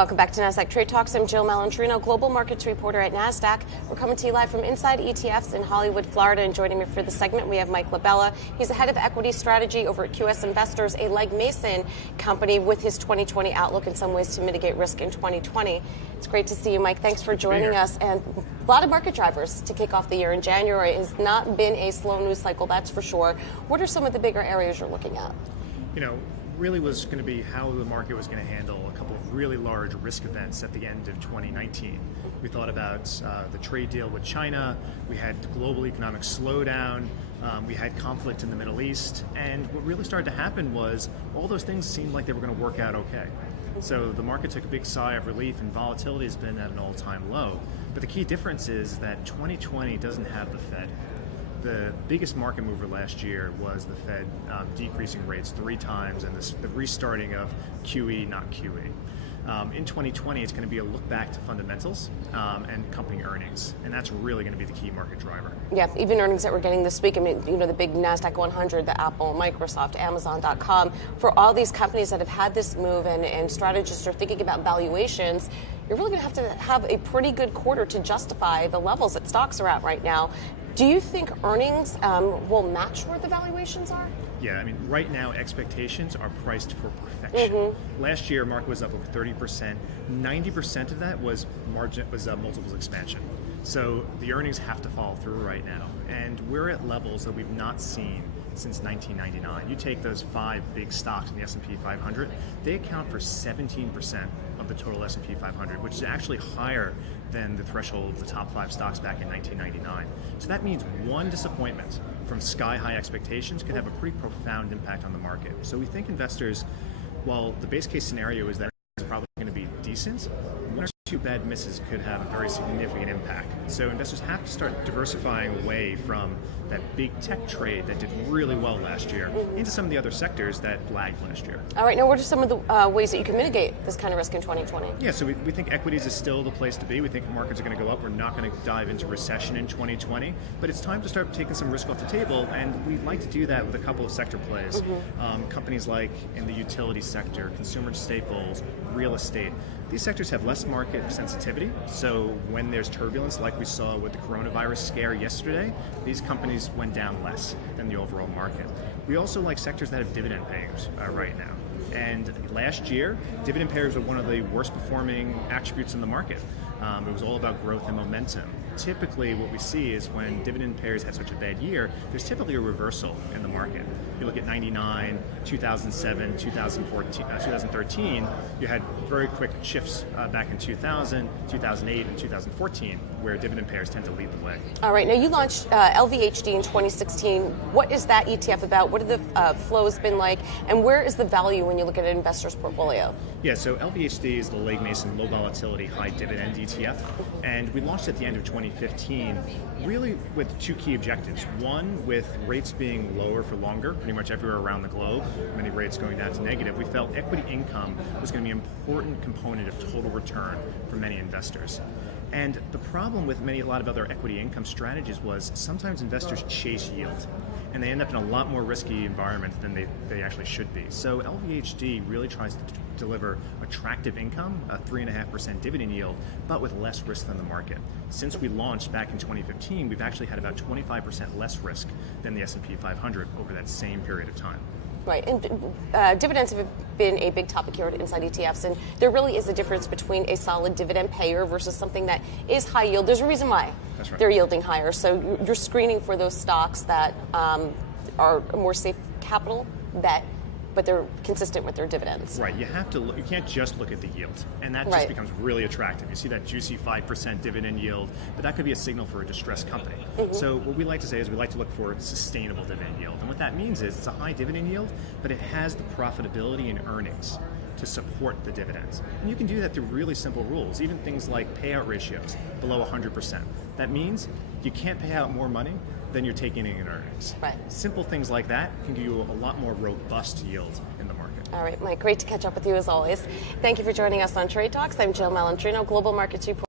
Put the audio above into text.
Welcome back to Nasdaq Trade Talks. I'm Jill Malandrino, global markets reporter at Nasdaq. We're coming to you live from Inside ETFs in Hollywood, Florida. And joining me for the segment, we have Mike LaBella. He's the head of equity strategy over at QS Investors, a Legg Mason company, with his 2020 outlook and some ways to mitigate risk in 2020. It's great to see you, Mike. Thanks for joining us. And a lot of market drivers to kick off the year. In January has not been a slow news cycle, that's for sure. What are some of the bigger areas you're looking at? Really was going to be how the market was going to handle a couple of really large risk events at the end of 2019. We thought about the trade deal with China, we had the global economic slowdown, we had conflict in the Middle East, and what really started to happen was all those things seemed like they were going to work out okay. So the market took a big sigh of relief and volatility has been at an all-time low. But the key difference is that 2020 doesn't have the Fed. The biggest market mover last year was the Fed decreasing rates 3 times and the restarting of QE, not QE. In 2020, it's going to be a look back to fundamentals and company earnings, and that's really going to be the key market driver. Yeah, even earnings that we're getting this week. I mean, the big Nasdaq 100, the Apple, Microsoft, Amazon.com. For all these companies that have had this move and strategists are thinking about valuations, you're really going to have a pretty good quarter to justify the levels that stocks are at right now. Do you think earnings will match where the valuations are? Yeah, I mean, right now expectations are priced for perfection. Last year, market was up over 30%. 90% of that was multiples expansion. So the earnings have to follow through right now, and we're at levels that we've not seen since 1999. You take those 5 big stocks in the S&P 500, they account for 17% of the total S&P 500, which is actually higher than the threshold of the top 5 stocks back in 1999. So that means one disappointment from sky-high expectations could have a pretty profound impact on the market. So we think investors, while the base case scenario is that it's probably going to be decent, 1 or 2 bad misses could have a very significant impact. So investors have to start diversifying away from that big tech trade that did really well last year into some of the other sectors that lagged last year. All right, now what are some of the ways that you can mitigate this kind of risk in 2020? Yeah, so we think equities is still the place to be. We think markets are going to go up. We're not going to dive into recession in 2020, but it's time to start taking some risk off the table, and we'd like to do that with a couple of sector plays. Companies like in the utility sector, consumer staples, real estate. These sectors have less market sensitivity, so when there's turbulence like we saw with the coronavirus scare yesterday, these companies went down less than the overall market. We also like sectors that have dividend payers right now. And last year, dividend payers were one of the worst performing attributes in the market. It was all about growth and momentum. Typically, what we see is when dividend payers had such a bad year, there's typically a reversal in the market. You look at 99, 2007, 2014, 2013, you had very quick shifts back in 2000, 2008, and 2014, where dividend payers tend to lead the way. All right, now you launched LVHD in 2016. What is that ETF about? What have the flows been like? And where is the value when you look at an investor's portfolio? Yeah, so LVHD is the Legg Mason low volatility, high dividend ETF, and we launched at the end of 2015, really with 2 key objectives. One, with rates being lower for longer, pretty much everywhere around the globe, many rates going down to negative, we felt equity income was going to be an important component of total return for many investors. And the problem with a lot of other equity income strategies was sometimes investors chase yield, and they end up in a lot more risky environment than they actually should be. So LVHD really tries to deliver attractive income, a 3.5% dividend yield, but with less risk than the market. Since we launched back in 2015, we've actually had about 25% less risk than the S&P 500 over that same period of time. Right, and dividends have been a big topic here at Inside ETFs, and there really is a difference between a solid dividend payer versus something that is high yield. There's a reason why they're yielding higher. So you're screening for those stocks that are a more safe capital bet, but they're consistent with their dividends. Right, you have to look, you can't just look at the yield, and that just becomes really attractive. You see that juicy 5% dividend yield, but that could be a signal for a distressed company. So what we like to say is we like to look for sustainable dividend yield, and what that means is it's a high dividend yield, but it has the profitability and earnings to support the dividends. And you can do that through really simple rules, even things like payout ratios below 100%. That means you can't pay out more money than you're taking in earnings. Right. Simple things like that can give you a lot more robust yield in the market. All right, Mike, great to catch up with you as always. Thank you for joining us on Trade Talks. I'm Jill Malandrino, Global Markets Reporter.